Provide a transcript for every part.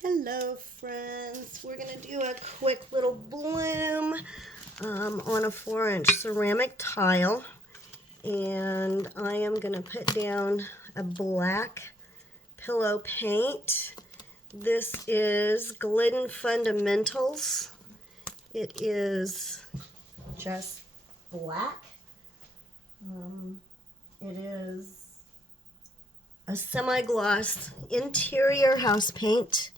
Hello friends, we're going to do a quick little bloom on a 4-inch ceramic tile, and I am going to put down a black pillow paint. This is Glidden Fundamentals. It is just black. It is a semi-gloss interior house paint.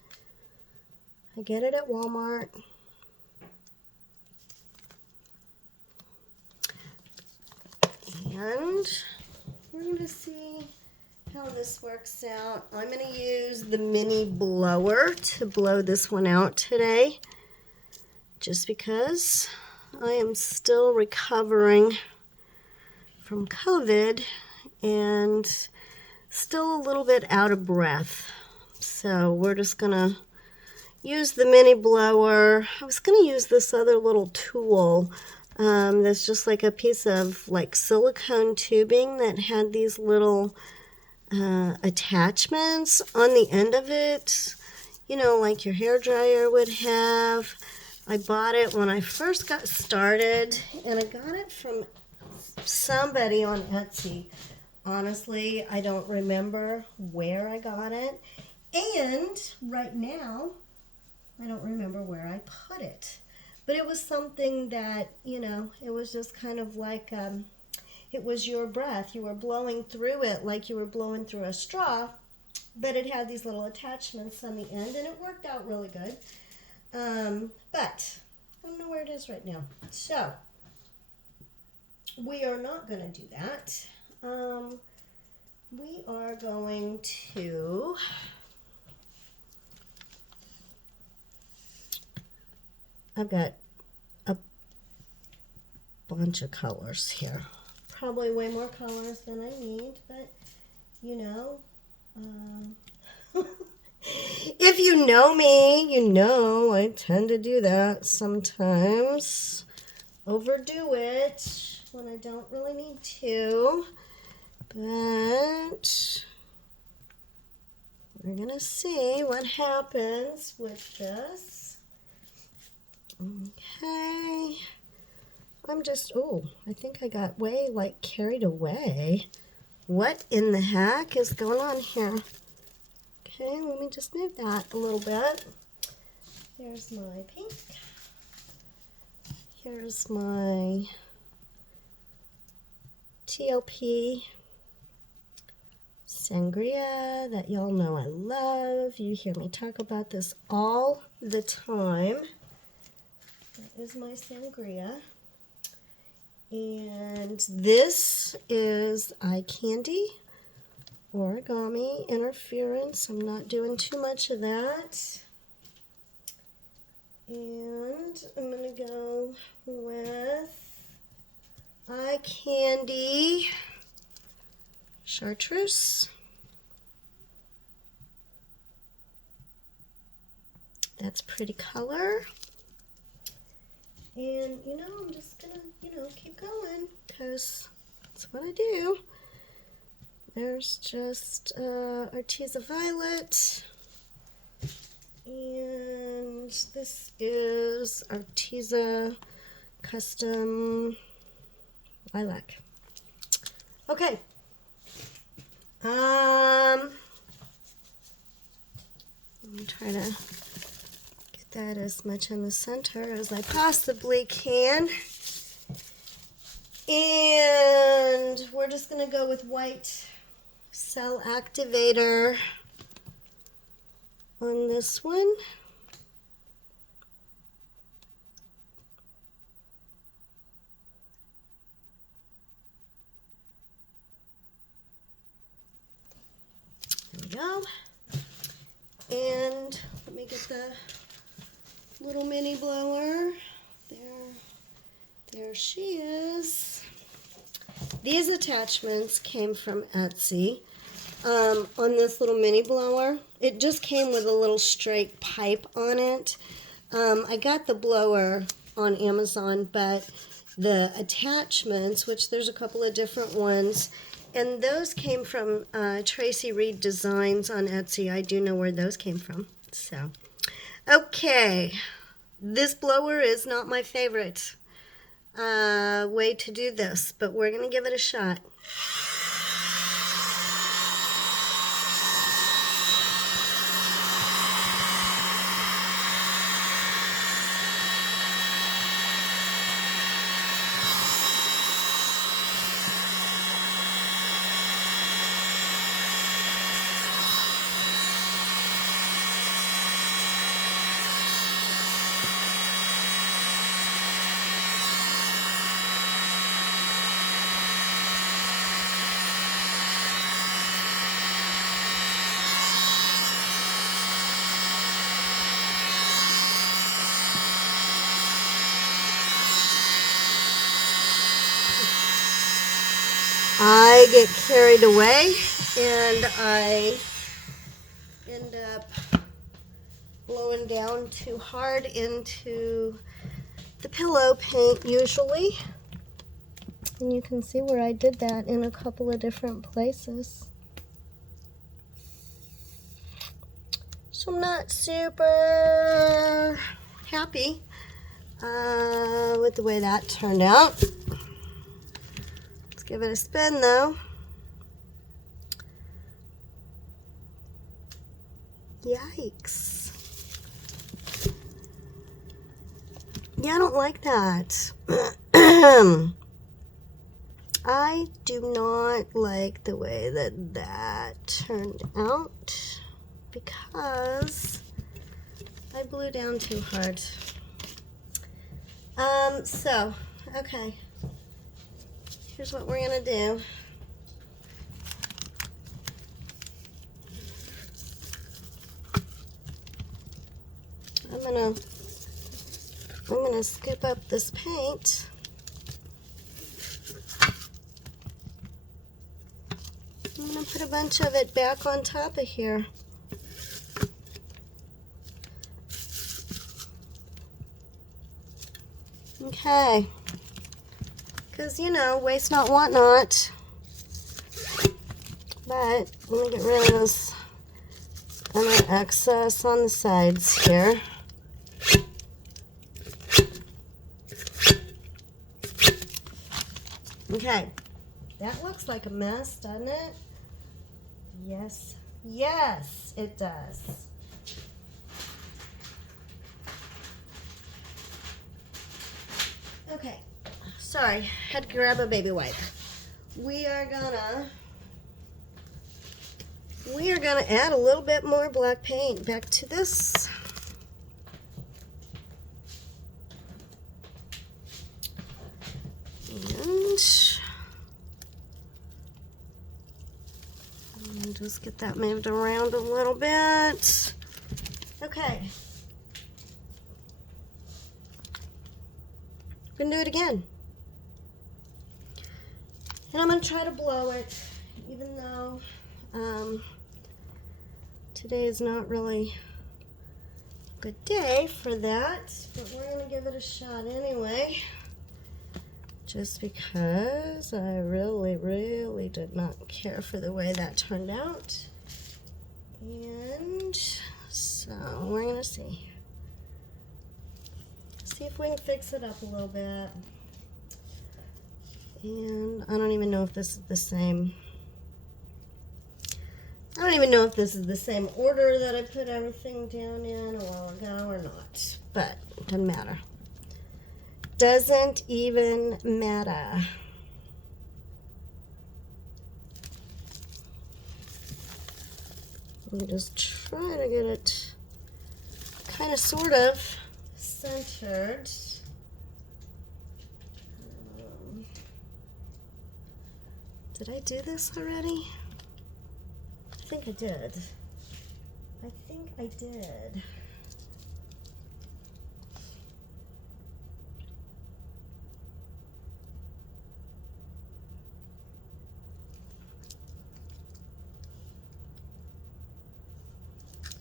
I get it at Walmart. And we're going to see how this works out. I'm going to use the mini blower to blow this one out today, just because I am still recovering from COVID and still a little bit out of breath. So we're just going to use the mini blower. I was going to use this other little tool that's just like a piece of like silicone tubing that had these little attachments on the end of it, you know, like your hair dryer would have. I bought it when I first got started, and I got it from somebody on Etsy. Honestly, I don't remember where I got it, and right now I don't remember where I put it. But it was something that, you know, it was just kind of like, it was your breath. You were blowing through it like you were blowing through a straw, but it had these little attachments on the end, and it worked out really good. But I don't know where it is right now. So we are not going to do that. We are going to I've got a bunch of colors here. Probably way more colors than I need, but you know, if you know me, you know I tend to do that sometimes. Overdo it when I don't really need to. But we're going to see what happens with this. Okay. I'm just, oh, I think I got way, like, carried away. What in the heck is going on here? Okay, let me just move that a little bit. Here's my pink. Here's my TLP sangria that y'all know I love. You hear me talk about this all the time. That is my sangria. And this is eye candy, origami, interference. I'm not doing too much of that. And I'm going to go with eye candy, chartreuse. That's pretty color. And, you know, I'm just going to, you know, keep going because that's what I do. There's just Arteza Violet. And this is Arteza Custom Lilac. Okay. Let me try to that as much in the center as I possibly can. And we're just going to go with white cell activator on this one. There we go. And let me get the little mini blower. There she is. These attachments came from Etsy. On this little mini blower, it just came with a little straight pipe on it. I got the blower on Amazon, but the attachments, which there's a couple of different ones, and those came from Tracy Reed Designs on Etsy. I do know where those came from. So, okay, this blower is not my favorite way to do this, but we're going to give it a shot. I get carried away and I end up blowing down too hard into the pillow paint usually. And you can see where I did that in a couple of different places. So I'm not super happy with the way that turned out. Let's give it a spin though. Yikes. Yeah, I don't like that. I do not like the way that that turned out because I blew down too hard. So, okay. Here's what we're gonna do. I'm gonna scoop up this paint. I'm gonna put a bunch of it back on top of here. Okay. Because, you know, waste not, want not. But I'm gonna get rid of this other excess on the sides here. Okay, that looks like a mess, doesn't it? Yes, yes, it does. Okay, sorry, had to grab a baby wipe. We are gonna add a little bit more black paint back to this. And just get that moved around a little bit. Okay. We're gonna do it again. And I'm gonna try to blow it, even though today is not really a good day for that, but we're gonna give it a shot anyway. Just because I really, really did not care for the way that turned out. And so we're gonna see. See if we can fix it up a little bit. And I don't even know if this is the same. I don't even know if this is the same order that I put everything down in a while ago or not. But it doesn't matter. Doesn't even matter. Let me just try to get it kind of sort of centered. Did I do this already? I think I did. I think I did.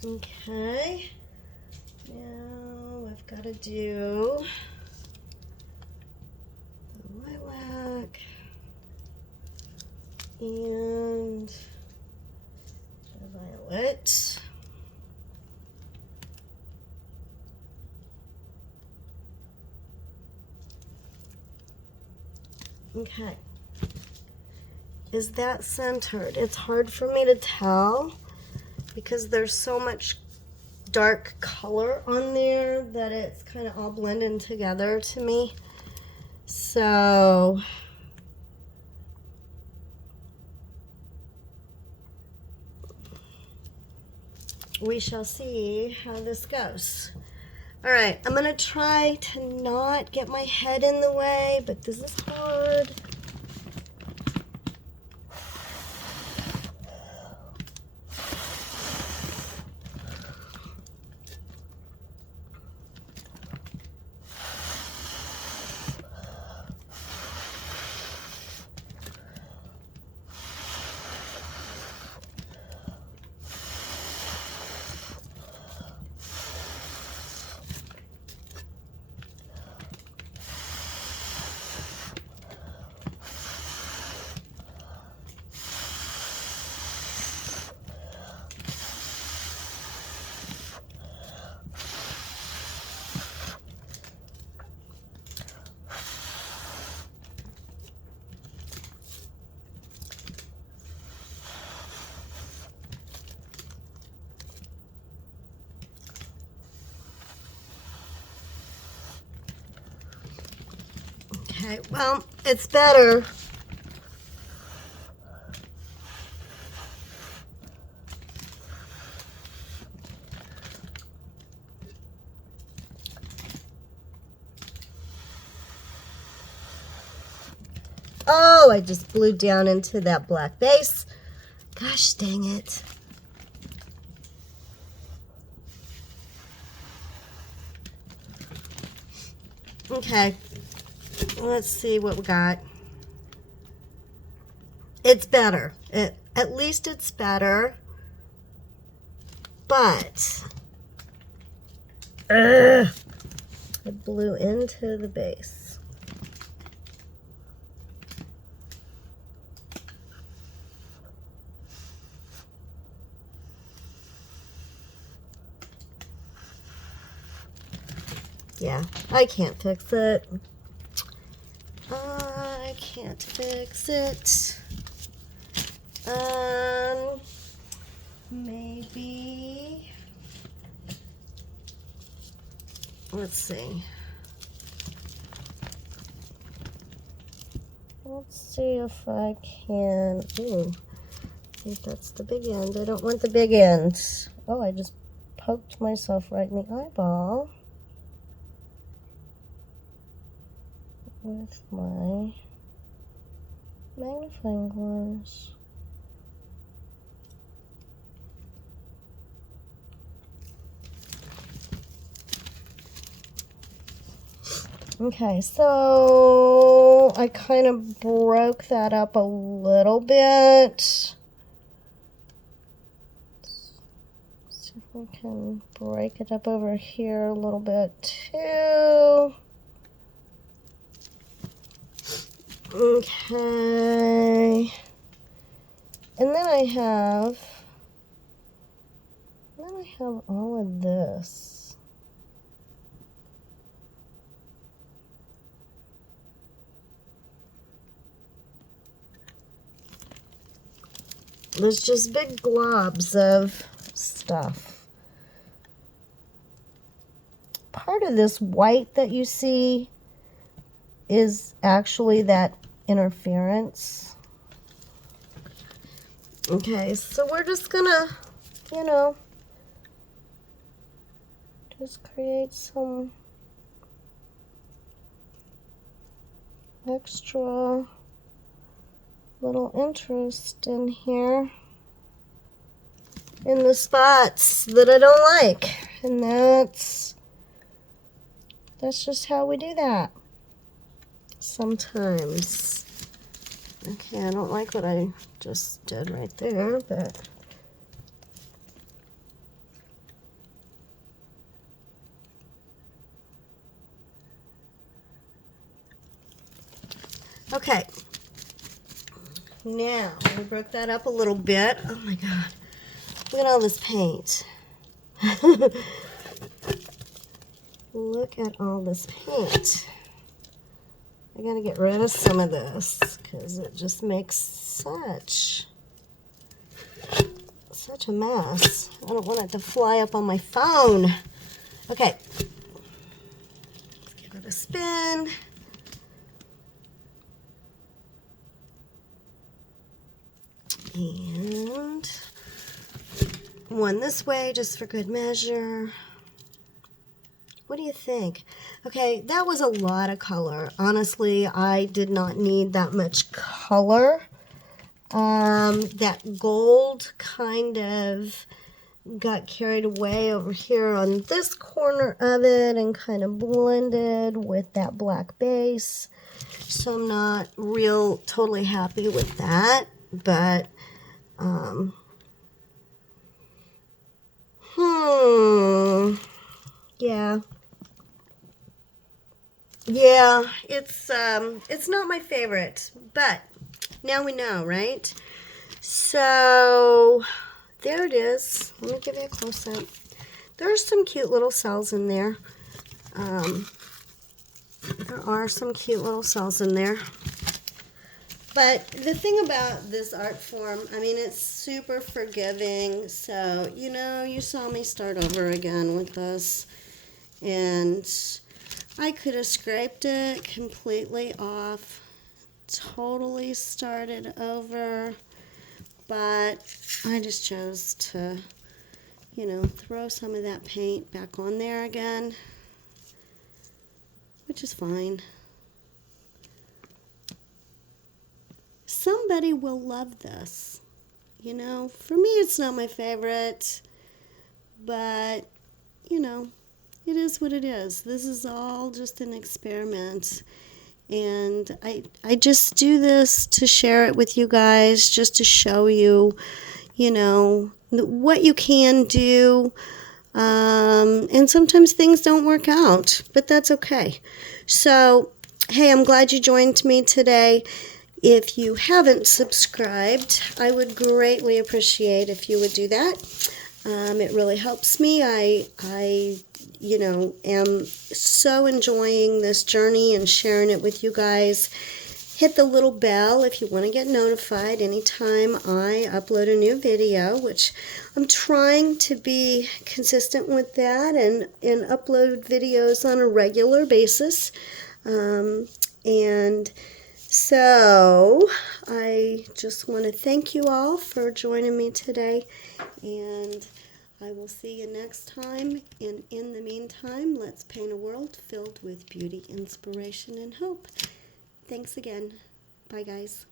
Okay, now I've got to do the lilac and the violet. Okay. Is that centered? It's hard for me to tell because there's so much dark color on there that it's kind of all blending together to me. So we shall see how this goes. All right, I'm gonna try to not get my head in the way, but this is hard. Okay, well, it's better. Oh, I just blew down into that black base. Gosh dang it. Okay, let's see what we got. It's better. At least it's better. But it blew into the base. Yeah, I can't fix it. I can't fix it. Maybe. Let's see. Let's see if I can. Ooh, I think that's the big end. I don't want the big end. Oh, I just poked myself right in the eyeball with my magnifying glass. Okay, so I kind of broke that up a little bit. See if we can break it up over here a little bit too. Okay. And then I have all of this. There's just big globs of stuff. Part of this white that you see is actually that interference. Okay, so we're just gonna, just create some extra little interest in here in the spots that I don't like, and that's just how we do that sometimes. Okay, I don't like what I just did right there, but okay. Now, we broke that up a little bit. Oh my God. Look at all this paint. Look at all this paint. I gotta get rid of some of this because it just makes such a mess. I don't want it to fly up on my phone. Okay, let's give it a spin. And one this way just for good measure. What do you think? Okay, that was a lot of color. Honestly, I did not need that much color. That gold kind of got carried away over here on this corner of it and kind of blended with that black base. So I'm not totally happy with that, but yeah, it's not my favorite, but now we know, right? So there it is. Let me give you a close-up. There's some cute little cells in there. There are some cute little cells in there. But the thing about this art form, I mean, it's super forgiving. So, you know, you saw me start over again with this. And I could have scraped it completely off, totally started over. But I just chose to, you know, throw some of that paint back on there again, which is fine. Somebody will love this. You know, for me it's not my favorite, but, you know, it is what it is. This is all just an experiment. And I just do this to share it with you guys, just to show you, you know, what you can do. And sometimes things don't work out, but that's okay. So, hey, I'm glad you joined me today. If you haven't subscribed, I would greatly appreciate if you would do that. It really helps me. I you know, am so enjoying this journey and sharing it with you guys. Hit the little bell if you want to get notified anytime I upload a new video, which I'm trying to be consistent with that and upload videos on a regular basis. And so I just want to thank you all for joining me today, and I will see you next time. And in the meantime, let's paint a world filled with beauty, inspiration, and hope. Thanks again. Bye, guys.